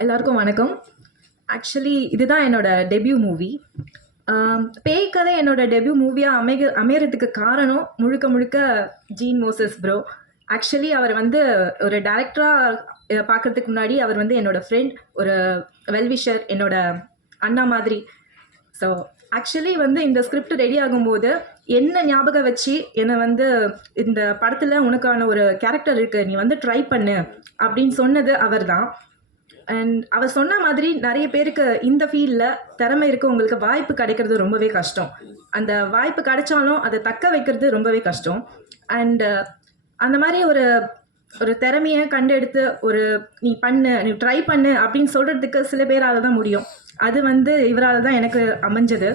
எல்லாருக்கும் வணக்கம். ஆக்சுவலி இதுதான் என்னோட டெபியூ மூவி பேய் கதை என்னோட டெபியூ மூவியாக அமைக அமையறதுக்கு காரணம் முழுக்க முழுக்க ஜீன் மோசஸ் ப்ரோ ஆக்சுவலி அவர் வந்து ஒரு டேரக்டராக பார்க்கறதுக்கு முன்னாடி அவர் வந்து என்னோட ஃப்ரெண்ட் ஒரு வெல்விஷர் என்னோட அண்ணா மாதிரி. ஸோ ஆக்சுவலி வந்து இந்த ஸ்கிரிப்ட் ரெடி ஆகும்போது என்ன ஞாபகம் வச்சு என்னை வந்து இந்த படத்தில் உனக்கான ஒரு கேரக்டர் இருக்குது நீ வந்து ட்ரை பண்ணு அப்படின்னு சொன்னது அவர் தான் அண்ட் அவர் சொன்ன மாதிரி நிறைய பேருக்கு இந்த ஃபீல்டில் திறமை இருக்க உங்களுக்கு வாய்ப்பு கிடைக்கிறது ரொம்பவே கஷ்டம். அந்த வாய்ப்பு கிடைச்சாலும் அதை தக்க வைக்கிறது ரொம்பவே கஷ்டம். அண்டு அந்த மாதிரி ஒரு ஒரு திறமையை கண்டெடுத்து ஒரு நீ பண்ணு நீ ட்ரை பண்ணு அப்படின்னு சொல்கிறதுக்கு சில பேரால் தான் முடியும். அது வந்து இவரால் தான் எனக்கு அமைஞ்சது.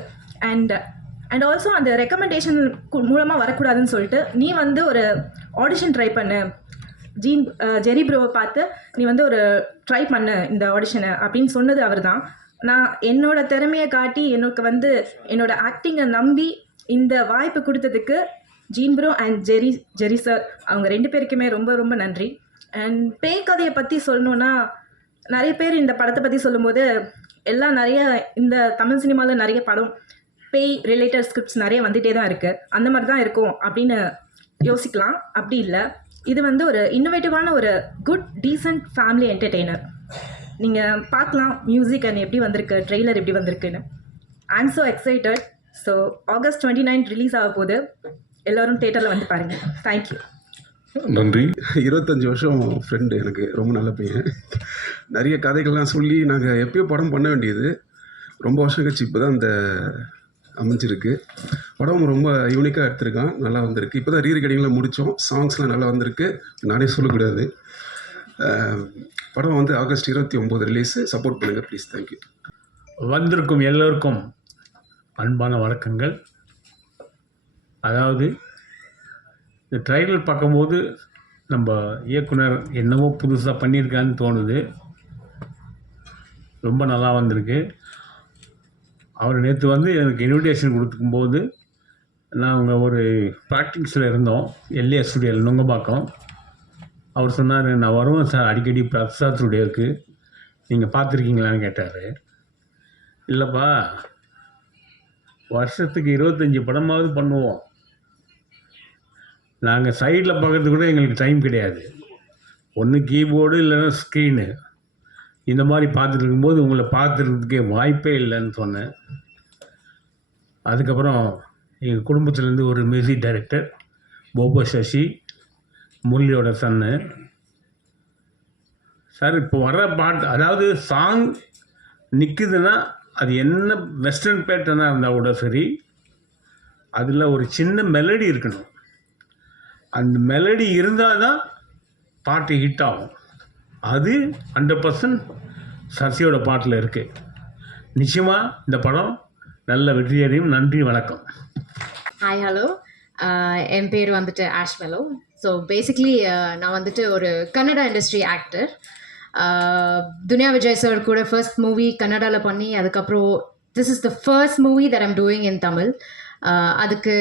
அண்ட் அண்ட் ஆல்சோ அந்த ரெக்கமெண்டேஷன் மூலமாக வரக்கூடாதுன்னு சொல்லிட்டு நீ வந்து ஒரு ஆடிஷன் ட்ரை பண்ணு. ஜீன் ஜெரி ப்ரோவை பார்த்து நீ வந்து ஒரு ட்ரை பண்ணு இந்த ஆடிஷனை அப்படின்னு சொன்னது அவர் தான் நான் என்னோட திறமையை காட்டி எனக்கு வந்து என்னோட ஆக்டிங்கை நம்பி இந்த வாய்ப்பு கொடுத்ததுக்கு Jean bro and Jerry Jerry sir அவங்க ரெண்டு பேருக்குமே ரொம்ப ரொம்ப நன்றி. அண்ட் பேய் கதையை பற்றி சொல்லணுன்னா நிறைய பேர் இந்த படத்தை பற்றி சொல்லும்போது எல்லாம் நிறைய இந்த தமிழ் சினிமாவில் நிறைய படம் பேய் ரிலேட்டட் ஸ்கிரிப்ட்ஸ் நிறைய வந்துகிட்டே தான் இருக்குது அந்த மாதிரி தான் இருக்கும் அப்படின்னு யோசிக்கலாம். அப்படி இல்லை. இது வந்து ஒரு இன்னோவேட்டிவான ஒரு குட் டீசன்ட் ஃபேமிலி என்டர்டெய்னர் நீங்கள் பார்க்கலாம் மியூசிக் அண்ட் எப்படி வந்திருக்கு ட்ரெய்லர் எப்படி வந்திருக்குன்னு. I'm so excited so August twenty nine release ஆக போகுது. எல்லோரும் தேட்டரில் வந்து பாருங்கள் தேங்க்யூ நன்றி. இருபத்தஞ்சி வருஷம் ஃப்ரெண்டு எனக்கு ரொம்ப நல்ல பையன். நிறைய கதைகள்லாம் சொல்லி நாங்கள் எப்பயோ படம் பண்ண வேண்டியது. ரொம்ப வருஷம் கழிச்சு இப்போ தான் அந்த அமைஞ்சிருக்கு. படம் ரொம்ப யூனிக்காக எடுத்திருக்கான். நல்லா வந்திருக்கு. இப்போ தான் ரீரிகடிங்கில் முடித்தோம் சாங்ஸ்லாம் நல்லா வந்திருக்கு. நானே சொல்லக்கூடாது. படம் வந்து ஆகஸ்ட் இருபத்தி ஒம்பது ரிலீஸு சப்போர்ட் பண்ணுங்கள் ப்ளீஸ் தேங்க்யூ வந்திருக்கும் எல்லோருக்கும் அன்பான வணக்கங்கள். அதாவது இந்த ட்ரைலர் பார்க்கும்போது நம்ம இயக்குனர் என்னவோ புதுசாக பண்ணியிருக்கான்னு தோணுது. ரொம்ப நல்லா வந்திருக்கு. அவர் நேற்று வந்து எனக்கு இன்விடேஷன் கொடுக்கும்போது நாங்கள் ஒரு ப்ராக்டிக்ஸில் இருந்தோம் எல்ஏ ஸ்டுடியோவில் நுங்கம்பாக்கம். அவர் சொன்னார் நான் வருவேன் சார் அடிக்கடி பிரசாத் ஸ்டுடியோவுக்கு நீங்கள் பார்த்துருக்கீங்களான்னு கேட்டார். இல்லைப்பா வருஷத்துக்கு இருபத்தஞ்சி படமாவது பண்ணுவோம். நாங்கள் சைடில் பார்க்கறதுக்கு கூட எங்களுக்கு டைம் கிடையாது. ஒன்று கீபோர்டு இல்லைன்னா ஸ்க்ரீனு இந்த மாதிரி பார்த்துட்டு இருக்கும்போது உங்களை பார்த்துறதுக்கே வாய்ப்பே இல்லைன்னு சொன்னேன். அதுக்கப்புறம் எங்கள் குடும்பத்துலேருந்து ஒரு மியூசிக் டைரக்டர் போபோ சசி முரளியோட சன்னு சார் இப்போ வர்ற பாட்டு அதாவது சாங் நிற்குதுன்னா அது என்ன வெஸ்டர்ன் பேட்டர்னாக இருந்தால் கூட சரி அதில் ஒரு சின்ன மெலடி இருக்கணும். அந்த மெலடி இருந்தால் தான் பாட்டு ஹிட் ஆகும். அது ஹண்ட்ரட் பர்சன்ட் சசியோட பாட்டில் இருக்குது நிச்சயமாக இந்த படம் நல்ல வெற்றியடையும். நன்றி வணக்கம். ஹாய் ஹலோ என் பேர் வந்துட்டு ஆஷ்மெலோ ஸோ பேசிக்லி நான் வந்துட்டு ஒரு Kannada industry actor Duniya Vijay sir கூட ஃபர்ஸ்ட் மூவி கன்னடாவில் பண்ணி அதுக்கப்புறம் this is the first movie that I'm doing in Tamil அதுக்கு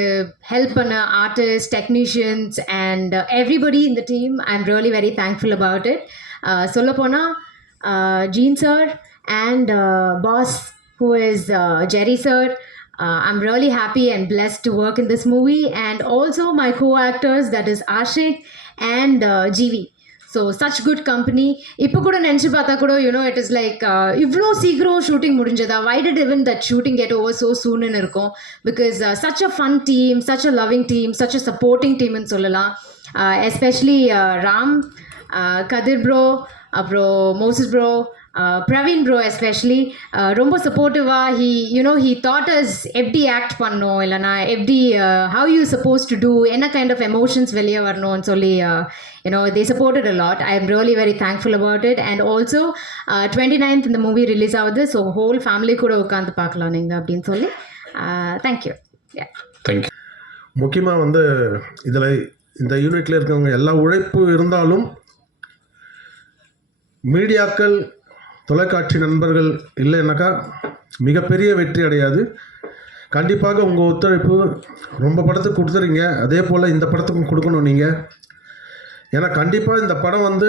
ஹெல்ப் பண்ண ஆர்டிஸ்ட் டெக்னீஷியன்ஸ் அண்ட் எவ்ரிபடி இந்த team I am really very thankful about it சொல்லப்போனால் Jean sir and boss who is uh, Jerry sir. Uh, I'm really happy and blessed to work in this movie, and also my co-actors that is Ashik and uh, GV. So such good company இப்போ கூட நினச்சி பார்த்தா கூட you know it is like இவ்வளோ சீக்கிரம் shooting முடிஞ்சதா why did even that shooting get over so சூன்னு இருக்கும் because such a fun team such a loving team such a supporting டீம்னு சொல்லலாம் எஸ்பெஷலி ராம் கதிர் ப்ரோ அப்புறம் Moses bro Praveen bro especially ரொம்ப சப்போர்ட்டிவாக he you know he thought us எப்படி ஆக்ட் பண்ணணும் இல்லைனா எப்படி how you suppose to do என்ன கைண்ட் ஆஃப் எமோஷன்ஸ் வெளியே வரணும்னு சொல்லி you know they supported a lot I am really very thankful about it and also twenty ninth இந்த மூவி ரிலீஸ் ஆகுது ஸோ ஹோல் ஃபேமிலி கூட உட்காந்து பார்க்கலாம் நீங்கள் அப்படின்னு சொல்லி. தேங்க்யூ தேங்க்யூ முக்கியமாக வந்து இதில் இந்த யூனிட்டில் இருக்கவங்க எல்லா உழைப்பு இருந்தாலும் மீடியாக்கள் தொலைக்காட்சி நண்பர்கள் இல்லைன்னாக்கா மிகப்பெரிய வெற்றி அடையாது. கண்டிப்பாக உங்கள் ஒத்துழைப்பு ரொம்ப படத்துக்கு கொடுத்துறீங்க. அதே போல் இந்த படத்துக்கும் கொடுக்கணும் நீங்கள் ஏன்னா கண்டிப்பாக இந்த படம் வந்து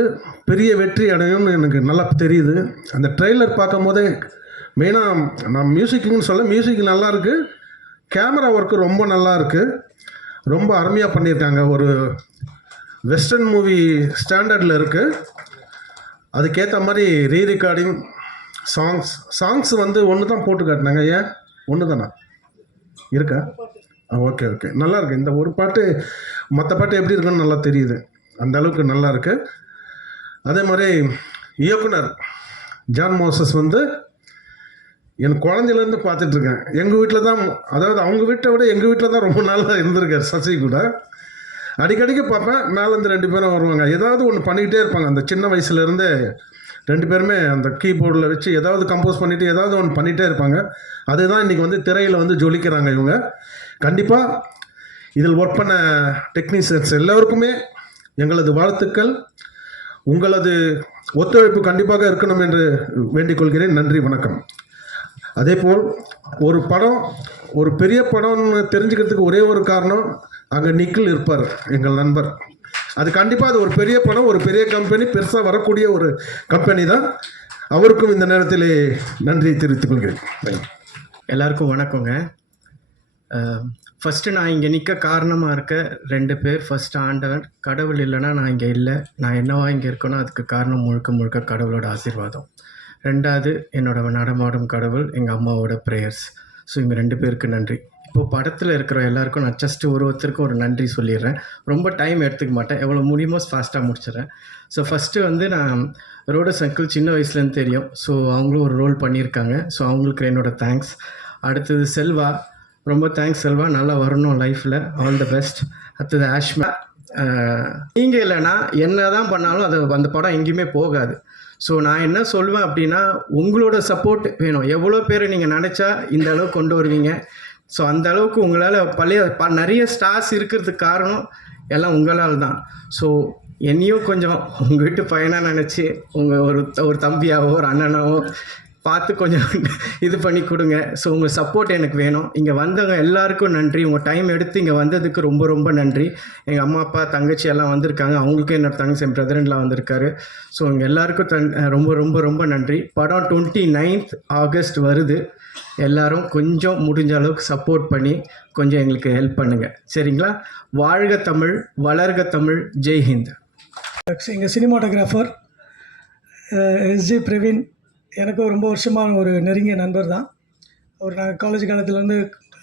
பெரிய வெற்றி அடையும்னு எனக்கு நல்லா தெரியுது. அந்த ட்ரெய்லர் பார்க்கும் போதே மெயினாக நான் மியூசிக்குன்னு சொல்ல மியூசிக் நல்லாயிருக்கு கேமரா ஒர்க்கு ரொம்ப நல்லா இருக்குது ரொம்ப அருமையாக பண்ணியிருக்காங்க. ஒரு வெஸ்டர்ன் மூவி ஸ்டாண்டர்டில் இருக்குது அதுக்கேற்ற மாதிரி ரீ ரெக்கார்டிங் சாங்ஸ் சாங்ஸ் வந்து ஒன்று தான் போட்டு காட்டினாங்க. ஏன்? ஒன்று தானா இருக்கா ஓகே ஓகே நல்லா இருக்கு. இந்த ஒரு பாட்டு மற்ற பாட்டு எப்படி இருக்குன்னு நல்லா தெரியுது. அந்த அளவுக்கு நல்லா இருக்கு. அதே மாதிரி இயக்குனர் ஜான் மோசஸ் வந்து என் குழந்தையிலேருந்து பார்த்துட்ருக்கேன் எங்கள் வீட்டில் தான் அதாவது அவங்க வீட்டை விட எங்கள் வீட்டில் தான் ரொம்ப நாளாக இருந்திருக்கார் சசி கூட. அடிக்கடிக்கு பார்ப்பேன் மேலேருந்து ரெண்டு பேரும் வருவாங்க. ஏதாவது ஒன்று பண்ணிக்கிட்டே இருப்பாங்க. அந்த சின்ன வயசுலேருந்தே ரெண்டு பேருமே அந்த கீபோர்டில் வச்சு ஏதாவது கம்போஸ் பண்ணிவிட்டு ஏதாவது ஒன்று பண்ணிகிட்டே இருப்பாங்க. அதுதான் இன்றைக்கி வந்து திரையில் வந்து ஜொலிக்கிறாங்க இவங்க. கண்டிப்பாக இதில் ஒர்க் பண்ண டெக்னீஷியன்ஸ் எல்லோருக்குமே எங்களது வாழ்த்துக்கள். உங்களது ஒத்துழைப்பு கண்டிப்பாக இருக்கணும் என்று வேண்டிக் கொள்கிறேன். நன்றி வணக்கம். அதே போல் ஒரு படம் ஒரு பெரிய படம்னு தெரிஞ்சுக்கிறதுக்கு ஒரே ஒரு காரணம் அங்கே நிக்கில் இருப்பார் எங்கள் நண்பர். அது கண்டிப்பாக அது ஒரு பெரிய பணம் ஒரு பெரிய கம்பெனி பெருசாக வரக்கூடிய ஒரு கம்பெனி தான். அவருக்கும் இந்த நேரத்திலே நன்றி தெரிவித்துக் கொள்கிறேன். எல்லாருக்கும் வணக்கங்க. ஃபஸ்ட்டு நான் இங்கே நிற்க காரணமாக இருக்க ரெண்டு பேர். ஃபஸ்ட் ஆண்டவன் கடவுள் இல்லைன்னா நான் இங்கே இல்லை. நான் என்னவா இங்கே இருக்கேனோ அதுக்கு காரணம் முழுக்க முழுக்க கடவுளோட ஆசீர்வாதம். ரெண்டாவது என்னோட நடமாடும் கடவுள் எங்கள் அம்மாவோட ப்ரேயர்ஸ் ஸோ இவங்க ரெண்டு பேருக்கு நன்றி. இப்போது படத்தில் இருக்கிற எல்லாருக்கும் நான் ஜஸ்ட் ஒரு ஒருத்தருக்கும் ஒரு நன்றி சொல்லிடுறேன். ரொம்ப டைம் எடுத்துக்க மாட்டேன். எவ்வளோ முடியுமோ ஃபாஸ்ட்டாக முடிச்சிடுறேன். ஸோ ஃபஸ்ட்டு வந்து நான் ரோடஸ் அங்கிள் சின்ன வயசுலேருந்து தெரியும். ஸோ அவங்களும் ஒரு ரோல் பண்ணியிருக்காங்க. ஸோ அவங்களுக்கு என்னோட தேங்க்ஸ் அடுத்தது செல்வா. ரொம்ப தேங்க்ஸ் செல்வா. நல்லா வரணும் லைஃப்பில் ஆல் த பெஸ்ட் அடுத்தது ஆஷ்மா. நீங்கள் இல்லைன்னா என்ன தான் பண்ணாலும் அது அந்த படம் எங்கேயுமே போகாது. ஸோ நான் என்ன சொல்லுவேன் அப்படின்னா உங்களோட சப்போர்ட் வேணும். எவ்வளோ பேரை நீங்கள் நினச்சா இந்த அளவுக்கு கொண்டு வருவீங்க? ஸோ அந்த அளவுக்கு உங்களால் பழைய ப நிறைய ஸ்டார்ஸ் இருக்கிறதுக்கு காரணம் எல்லாம் உங்களால் தான். ஸோ என்னையும் கொஞ்சம் உங்கள் வீட்டு பையனாக நினச்சி உங்கள் ஒரு ஒரு தம்பியாவோ ஒரு அண்ணனாவோ பார்த்து கொஞ்சம் இது பண்ணி கொடுங்க. ஸோ உங்கள் சப்போர்ட் எனக்கு வேணும். இங்கே வந்தவங்க எல்லாருக்கும் நன்றி. உங்கள் டைம் எடுத்து இங்கே வந்ததுக்கு ரொம்ப ரொம்ப நன்றி. எங்கள் அம்மா அப்பா தங்கச்சி எல்லாம் வந்திருக்காங்க. அவங்களுக்கும் என்னோட தங்கச்சி என் பிரதரன்லாம் வந்திருக்காரு. ஸோ இங்கே எல்லாருக்கும் தன் ரொம்ப ரொம்ப ரொம்ப நன்றி. படம் டுவெண்ட்டி நைன்த் ஆகஸ்ட் வருது. எல்லாரும் கொஞ்சம் முடிஞ்ச அளவுக்கு சப்போர்ட் பண்ணி கொஞ்சம் எங்களுக்கு ஹெல்ப் பண்ணுங்கள் சரிங்களா? வாழ்க தமிழ் வளர்க தமிழ். ஜெய்ஹிந்த் எங்கள் சினிமாட்டோகிராஃபர் எஸ்ஜே பிரவீன் எனக்கும் ரொம்ப வருஷமான ஒரு நெருங்கிய நண்பர் தான். அவர் நான் காலேஜ் காலத்துலேருந்து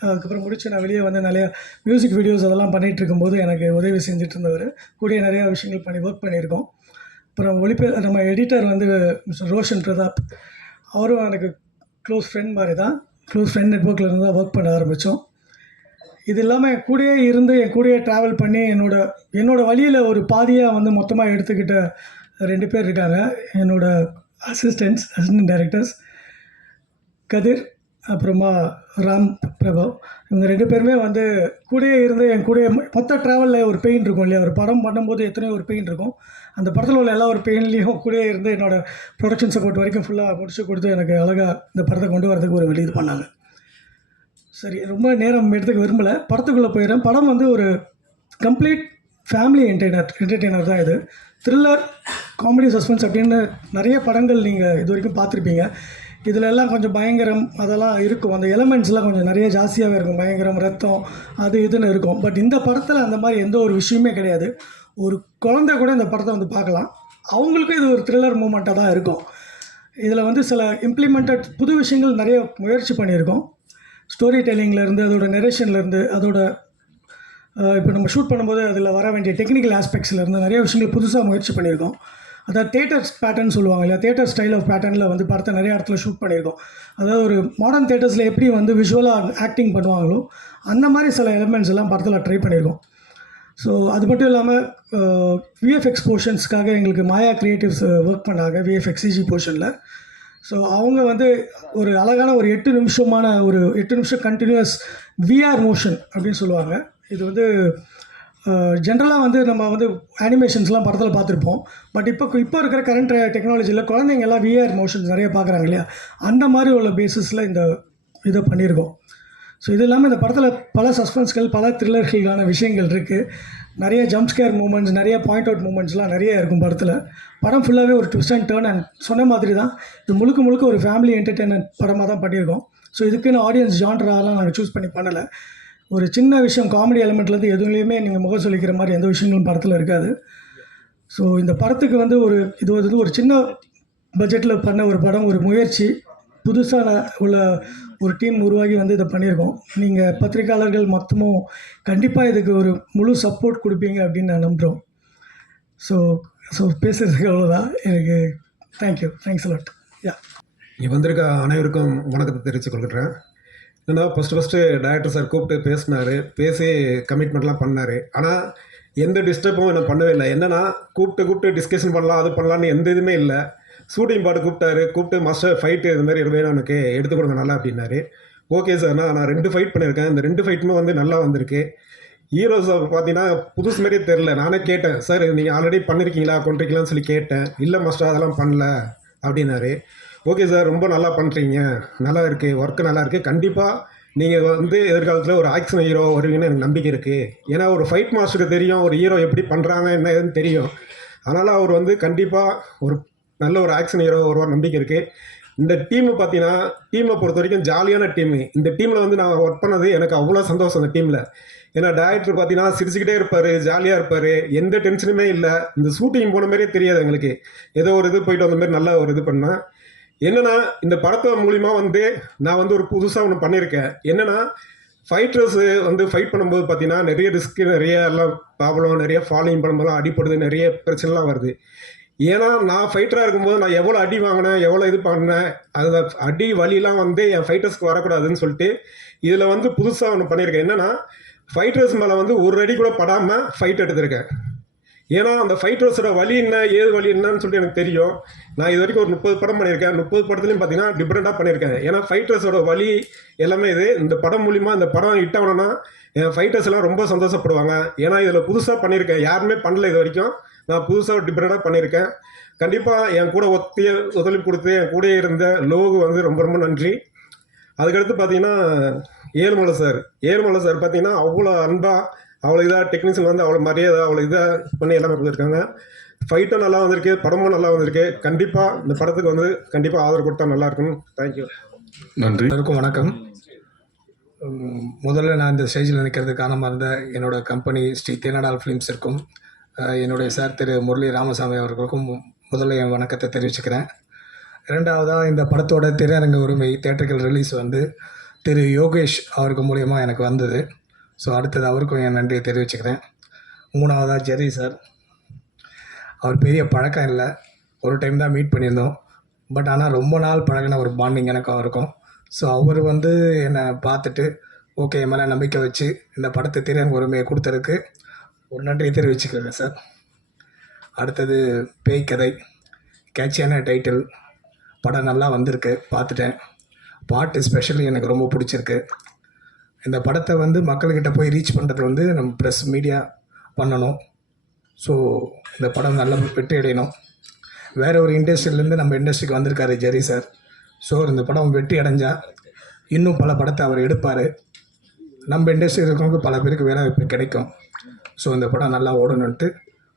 அதுக்கப்புறம் முடிச்சு நான் வெளியே வந்து நிறையா மியூசிக் வீடியோஸ் அதெல்லாம் பண்ணிகிட்டு இருக்கும்போது எனக்கு உதவி செஞ்சுட்டு இருந்தவர். கூடிய நிறையா விஷயங்கள் பண்ணி ஒர்க் பண்ணியிருக்கோம். அப்புறம் ஒளிப்பே நம்ம எடிட்டர் வந்து மிஸ்டர் ரோஷன் பிரதாப். அவரும் எனக்கு க்ளோஸ் ஃப்ரெண்ட் மாதிரி தான். க்ளோஸ் ஃப்ரெண்ட் நெட்ஒர்க்கில் இருந்து தான் ஒர்க் பண்ண ஆரம்பித்தோம் இது இல்லாமல் என் கூடயே இருந்து என் கூடயே ட்ராவல் பண்ணி என்னோட என்னோடய வழியில் ஒரு பாதியாக வந்து மொத்தமாக எடுத்துக்கிட்ட ரெண்டு பேர் இருக்காங்க. என்னோடய அசிஸ்டன்ட்ஸ் அசிஸ்டன்ட் டைரக்டர்ஸ் கதிர் அப்புறமா ராம் பிரபவ் இவங்க ரெண்டு பேருமே வந்து கூடயே இருந்து என் கூடயே மொத்த ட்ராவலில் ஒரு பெயின் இருக்கும் இல்லையா? ஒரு படம் பண்ணும்போது எத்தனையோ ஒரு பெயின் இருக்கும். அந்த படத்தில் உள்ள எல்லா ஒரு பெயின்லேயும் கூடயே இருந்து என்னோடய ப்ரொடக்ஷன் சப்போர்ட் வரைக்கும் ஃபுல்லாக முடிச்சு கொடுத்து எனக்கு அழகாக இந்த படத்தை கொண்டு வரதுக்கு ஒரு வழி இது பண்ணாங்க. சரி ரொம்ப நேரம் எடுத்துக்க விரும்பலை. படத்துக்குள்ளே போயிடுறேன். படம் வந்து ஒரு கம்ப்ளீட் ஃபேமிலி என்டர்டைனர் என்டர்டெய்னர் தான் இது. த்ரில்லர் காமெடி சஸ்பென்ஸ் அப்படின்னு நிறைய படங்கள் நீங்கள் இது வரைக்கும் பார்த்துருப்பீங்க. இதில் எல்லாம் கொஞ்சம் பயங்கரம் அதெல்லாம் இருக்கும். அந்த எலமெண்ட்ஸ்லாம் கொஞ்சம் நிறைய ஜாஸ்தியாகவே இருக்கும். பயங்கரம் ரத்தம் அது இதுன்னு இருக்கும். பட் இந்த படத்தில் அந்த மாதிரி எந்த ஒரு விஷயமே கிடையாது. ஒரு குழந்தை கூட இந்த படத்தை வந்து பார்க்கலாம். அவங்களுக்கும் இது ஒரு த்ரில்லர் மூமெண்ட்டாக தான் இருக்கும். இதில் வந்து சில இம்ப்ளிமெண்டட் புது விஷயங்கள் நிறைய முயற்சி பண்ணியிருக்கோம். ஸ்டோரி டெல்லிங்லேருந்து அதோட நெரேஷன்லேருந்து அதோட இப்போ நம்ம ஷூட் பண்ணும்போது அதில் வர வேண்டிய டெக்னிக்கல் ஆஸ்பெக்ட்ஸ்லேருந்து நிறைய விஷயங்கள் புதுசாக முயற்சி பண்ணியிருக்கோம். அதாவது தேட்டர் பேட்டர்ன் சொல்லுவாங்க இல்லையா? தேட்டர் ஸ்டைல் ஆஃப் பேட்டர்னில் வந்து படத்தை நிறைய இடத்துல ஷூட் பண்ணியிருக்கோம். அதாவது ஒரு மாடர்ன் தேட்டர்ஸில் எப்படி வந்து விஷுவலாக ஆக்டிங் பண்ணுவாங்களோ அந்த மாதிரி சில எலிமெண்ட்ஸ் எல்லாம் படத்தில் ட்ரை பண்ணியிருக்கோம். ஸோ அது மட்டும் இல்லாமல் விஎஃப்எக்ஸ் போர்ஷன்ஸ்க்காக எங்களுக்கு மாயா க்ரியேட்டிவ்ஸ் ஒர்க் பண்ணாங்க விஎஃப்எக்ஸ் சிஜி போர்ஷனில் ஸோ அவங்க வந்து ஒரு அழகான ஒரு எட்டு நிமிஷமான ஒரு எட்டு நிமிஷம் கண்டினியூஸ் விஆர் மோஷன் அப்படின்னு சொல்லுவாங்க. இது வந்து ஜென்ரலாக வந்து நம்ம வந்து அனிமேஷன்ஸ்லாம் படத்தில் பார்த்துருப்போம். பட் இப்போ இப்போ இருக்கிற கரண்ட் டெக்னாலஜியில் குழந்தைங்க எல்லாம் விஆர் மோஷன்ஸ் நிறைய பார்க்குறாங்க இல்லையா? அந்த மாதிரி உள்ள பேசிஸில் இந்த இதை பண்ணியிருக்கோம். ஸோ இது இல்லாமல் இந்த படத்தில் பல சஸ்பென்ஸ்கள் பல த்ரில்லர்களுக்கான விஷயங்கள் இருக்குது நிறைய ஜம்ப் ஸ்கேர் மூமெண்ட்ஸ் நிறைய பாயிண்ட் அவுட் மூமெண்ட்ஸ்லாம் நிறைய இருக்கும் படத்தில். படம் ஃபுல்லாகவே ஒரு ட்விஸ்ட் அண்ட் டேர்ன் அண்ட் சொன்ன மாதிரி தான். இது முழுக்க முழுக்க ஒரு ஃபேமிலி என்டர்டெயின்மெண்ட் படமாக தான் பண்ணியிருக்கோம். ஸோ இதுக்குன்னு ஆடியன்ஸ் ஜான்ராலாம் நாங்கள் சூஸ் பண்ணி பண்ணலை. ஒரு சின்ன விஷயம் காமெடி எலிமெண்ட்லேருந்து எதுலேயுமே நீங்கள் முகம் சொல்லிக்கிற மாதிரி எந்த விஷயங்களும் படத்தில் இருக்காது. ஸோ இந்த படத்துக்கு வந்து ஒரு இது வந்து ஒரு சின்ன பட்ஜெட்டில் பண்ண ஒரு படம் ஒரு முயற்சி. புதுசாக உள்ள ஒரு டீம் உருவாகி வந்து இதை பண்ணியிருக்கோம். நீங்கள் பத்திரிக்கையாளர்கள் மொத்தமும் கண்டிப்பாக இதுக்கு ஒரு முழு சப்போர்ட் கொடுப்பீங்க அப்படின்னு நான் நம்புகிறோம் ஸோ ஸோ பேசுகிறதுக்கு அவ்வளோதான் எனக்கு தேங்க்யூ தேங்க்ஸ் அலாட் யா இங்கே வந்திருக்க அனைவருக்கும் வணக்கத்தை தெரிவித்துக் கொள்கிறேன். என்னன்னா ஃபஸ்ட்டு ஃபஸ்ட்டு டேரக்டர் சார் கூப்பிட்டு பேசினார். பேசி கமிட்மெண்ட்லாம் பண்ணார். ஆனால் எந்த டிஸ்டர்பும் என்ன பண்ணவே இல்லை. என்னென்னா கூப்பிட்டு கூப்பிட்டு டிஸ்கஷன் பண்ணலாம் அது பண்ணலான்னு எந்த இதுவுமே இல்லை. ஷூட்டிங் பாட்டு கூப்பிட்டாரு. கூப்பிட்டு மாஸ்டர் ஃபைட்டு இது மாதிரி வேணும் எனக்கு எடுத்து கொடுங்க நல்லா அப்படின்னாரு. ஓகே சார் நான் நான் ரெண்டு ஃபைட் பண்ணியிருக்கேன். இந்த ரெண்டு ஃபைட்டுமே வந்து நல்லா வந்திருக்கு. ஹீரோஸ் பார்த்தீங்கன்னா புதுசு மாதிரியே தெரில நானே கேட்டேன் சார் நீங்கள் ஆல்ரெடி பண்ணியிருக்கீங்களா கொண்டிருக்கீங்களான்னு சொல்லி கேட்டேன். இல்லை மாஸ்டர் அதெல்லாம் பண்ணல. அப்படின்னாரு. ஓகே சார் ரொம்ப நல்லா பண்ணுறீங்க நல்லா இருக்குது ஒர்க்கு நல்லா இருக்குது கண்டிப்பாக நீங்கள் வந்து எதிர்காலத்தில் ஒரு ஆக்ஷன் ஹீரோ வருவீங்கன்னு எனக்கு நம்பிக்கை இருக்குது ஏன்னா ஒரு ஃபைட் மாஸ்டருக்கு தெரியும் ஒரு ஹீரோ எப்படி பண்ணுறாங்க என்ன ஏதுன்னு தெரியும். அதனால் அவர் வந்து கண்டிப்பாக ஒரு நல்ல ஒரு ஆக்ஷன் ஹீரோ வருவார் நம்பிக்கை இருக்குது இந்த டீம் பார்த்தீங்கன்னா டீமை பொறுத்த வரைக்கும் ஜாலியான டீமு இந்த டீமில் வந்து நான் ஒர்க் பண்ணது எனக்கு அவ்வளோ சந்தோஷம் அந்த டீமில் ஏன்னா டேரக்டர் பார்த்தீங்கன்னா சிரிச்சுக்கிட்டே இருப்பார் ஜாலியாக இருப்பார். எந்த டென்ஷனுமே இல்லை. இந்த ஷூட்டிங் போன மாதிரியே தெரியாது எங்களுக்கு. ஏதோ ஒரு இது போயிட்டு வந்த மாதிரி நல்லா ஒரு இது பண்ணேன். என்னன்னா இந்த படத்தை மூலிமா வந்து நான் வந்து ஒரு புதுசாக ஒன்று பண்ணியிருக்கேன் என்னன்னா ஃபைட்டர்ஸ் வந்து ஃபைட் பண்ணும்போது பார்த்தீங்கன்னா நிறைய ரிஸ்க்கு நிறைய எல்லாம் ப்ராப்ளம் நிறைய ஃபாலோயிங் பண்ணும்போது அடிப்படுது நிறைய பிரச்சனைலாம் வருது. ஏன்னா நான் ஃபைட்டராக இருக்கும்போது நான் எவ்வளோ அடி வாங்கினேன் எவ்வளோ இது பண்ணேன் அந்த அடி வலிலாம் வந்து என் ஃபைட்டர்ஸ்க்கு வரக்கூடாதுன்னு சொல்லிட்டு இதில் வந்து புதுசாக ஒன்று பண்ணியிருக்கேன் என்னென்னா ஃபைட்டர்ஸ் மேலே வந்து ஒரு அடி கூட படாமல் ஃபைட் எடுத்திருக்கேன். ஏன்னா அந்த ஃபைட்டர்ஸோட வழி என்ன ஏது வழி என்னன்னு சொல்லிட்டு எனக்கு தெரியும். நான் இது வரைக்கும் ஒரு முப்பது படம் பண்ணியிருக்கேன். முப்பது படத்துலையும் பார்த்தீங்கன்னா டிஃப்ரெண்ட்டாக பண்ணியிருக்கேன். ஏன்னா ஃபைட்டர்ஸோட வழி எல்லாமே இது. இந்த படம் மூலிமா இந்த படம் ஹிட் ஆகணும்னா என் ஃபைட்டர்ஸ் எல்லாம் ரொம்ப சந்தோஷப்படுவாங்க. ஏன்னா இதில் புதுசாக பண்ணியிருக்கேன். யாருமே பண்ணல இது வரைக்கும். நான் புதுசாக டிஃப்ரெண்ட்டாக பண்ணியிருக்கேன். கண்டிப்பாக என் கூட ஒத்திய ஒத்துழைப்பு கொடுத்து என் கூடயே இருந்த லோகு வந்து ரொம்ப ரொம்ப நன்றி. அதுக்கடுத்து பார்த்தீங்கன்னா ஏழுமலை சார். ஏழுமலை சார் பார்த்தீங்கன்னா அவ்வளோ அன்பாக அவ்வளோ இதாக டெக்னீஷியன் வந்து அவ்வளோ மரியாதை அவ்வளோ இதாக பண்ணி எல்லாமே கொடுத்துருக்காங்க ஃபைட்டும் நல்லா வந்திருக்கு படமும் நல்லா வந்திருக்கு. கண்டிப்பாக இந்த படத்துக்கு வந்து கண்டிப்பாக ஆதரவு கொடுத்தா நல்லா இருக்கும் தேங்க்யூ நன்றி. எல்லாருக்கும் வணக்கம். முதல்ல நான் இந்த ஸ்டேஜில் நிற்கிறதுக்கு காரணமாக இருந்த என்னோட கம்பெனி ஸ்ரீ தேனடால் ஃபிலிம்ஸ் இருக்கும் என்னுடைய சார் திரு முரளி ராமசாமி அவர்களுக்கும் முதல்ல என் வணக்கத்தை தெரிவிச்சுக்கிறேன். இரண்டாவதாக இந்த படத்தோட திரையரங்க உரிமை தேட்டர்கள் ரிலீஸ் வந்து திரு யோகேஷ் அவருக்கு மூலயமா எனக்கு வந்தது. ஸோ அடுத்தது அவருக்கும் என் நன்றியை தெரிவிச்சுக்கிறேன். மூணாவதாக ஜெரி சார். அவர் பெரிய பழக்கம் இல்லை. ஒரு டைம் தான் மீட் பண்ணியிருந்தோம். பட் ஆனால் ரொம்ப நாள் பழகின ஒரு பாண்டிங் எனக்கும் அவருக்கும். ஸோ அவர் வந்து என்னை பார்த்துட்டு ஓகே என் மேலே நம்பிக்கை வச்சு இந்த படத்தை திறன் உரிமையை கொடுத்ததுக்கு ஒரு நன்றியை தெரிவிச்சுக்கிறேன் சார். அடுத்தது பேய் கதை. கேட்சியான டைட்டில் படம் நல்லா வந்திருக்கு. பார்த்துட்டேன். பாட்டு ஸ்பெஷலி எனக்கு ரொம்ப பிடிச்சிருக்கு. இந்த படத்தை வந்து மக்கள்கிட்ட போய் ரீச் பண்ணுறது வந்து நம்ம ப்ரெஸ் மீடியா பண்ணணும். ஸோ இந்த படம் நல்ல வெற்றி அடையணும். வேற ஒரு இண்டஸ்ட்ரியிலேருந்து நம்ம இண்டஸ்ட்ரிக்கு வந்திருக்காரு ஜெரி சார் ஸோ இந்த படம் வெற்றி அடைஞ்சால் இன்னும் பல படத்தை அவர் எடுப்பார். நம்ம இண்டஸ்ட்ரி இருக்கிறவங்க பல பேருக்கு வேலை வாய்ப்பு கிடைக்கும். ஸோ இந்த படம் நல்லா ஓடணுன்ட்டு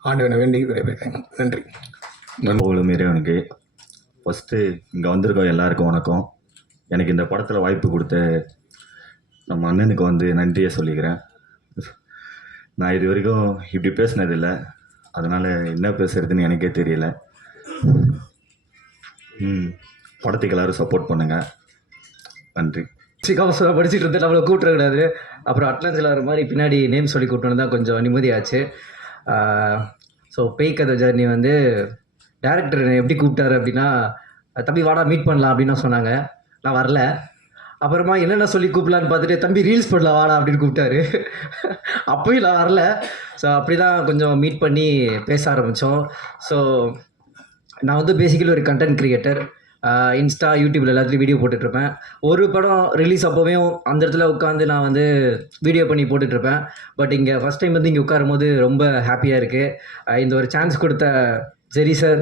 ஆண்டவனை வேண்டி விடைபெறுகிறேன். நன்றி. புகழும் இறைவனுக்கு ஃபஸ்ட்டு இங்கே வந்திருக்கோம் எல்லாருக்கும் வணக்கம். எனக்கு இந்த படத்தில் வாய்ப்பு கொடுத்த நம்ம அண்ணனுக்கு வந்து நன்றியை சொல்லிக்கிறேன். நான் இது வரைக்கும் இப்படி பேசினதில்லை. அதனால் என்ன பேசுறதுன்னு எனக்கே தெரியல. ம் படத்துக்கு எல்லோரும் சப்போர்ட் பண்ணுங்கள் நன்றி. சிக்காம படிச்சுட்டு இருந்து நம்மளை கூப்பிட்றக்கூடாது அப்புறம் அட்லான்ஸில் வர மாதிரி பின்னாடி நேம் சொல்லி கூப்பிட்டு தான் கொஞ்சம் நிம்மதியாச்சு. ஸோ பேய் கதை ஜர்னி வந்து டேரக்டர் எப்படி கூப்பிட்டாரு அப்படின்னா தம்பி வாடா மீட் பண்ணலாம் அப்படின்னு சொன்னாங்க. நான் வரல. அப்புறமா என்னென்ன சொல்லி கூப்பிடலான்னு பார்த்துட்டு தம்பி ரீல்ஸ் பண்ணல வாடா அப்படின்னு கூப்பிட்டாரு. அப்பயும் நான் வரல. ஸோ அப்படி தான் கொஞ்சம் மீட் பண்ணி பேச ஆரம்பித்தோம் ஸோ நான் வந்து பேசிக்கலி ஒரு கண்டென்ட் கிரியேட்டர் இன்ஸ்டா யூடியூப்ல எல்லாத்துலேயும் வீடியோ போட்டுட்ருப்பேன். ஒரு படம் ரிலீஸ் அப்போவே அந்த இடத்துல உட்காந்து நான் வந்து வீடியோ பண்ணி போட்டுட்ருப்பேன். பட் இங்கே ஃபஸ்ட் டைம் வந்து இங்கே உட்காரும் போது ரொம்ப ஹாப்பியாக இருக்குது இந்த ஒரு சான்ஸ் கொடுத்த Jerry sir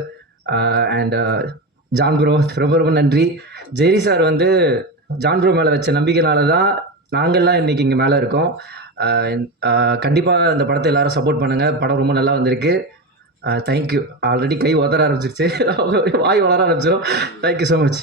and John bro ரொம்ப ரொம்ப நன்றி. ஜெரி சார் வந்து ஜான்ப்ரோ மேலே வச்ச நம்பிக்கைனால தான் நாங்கள்லாம் இன்றைக்கி இங்கே மேலே இருக்கோம். கண்டிப்பாக இந்த படத்தை எல்லாரும் சப்போர்ட் பண்ணுங்கள் படம் ரொம்ப நல்லா வந்திருக்கு. தேங்க்யூ ஆல்ரெடி கை உதற ஆரம்பிச்சிருச்சு. வாய் வளர ஆரம்பிச்சிடும் தேங்க்யூ ஸோ மச்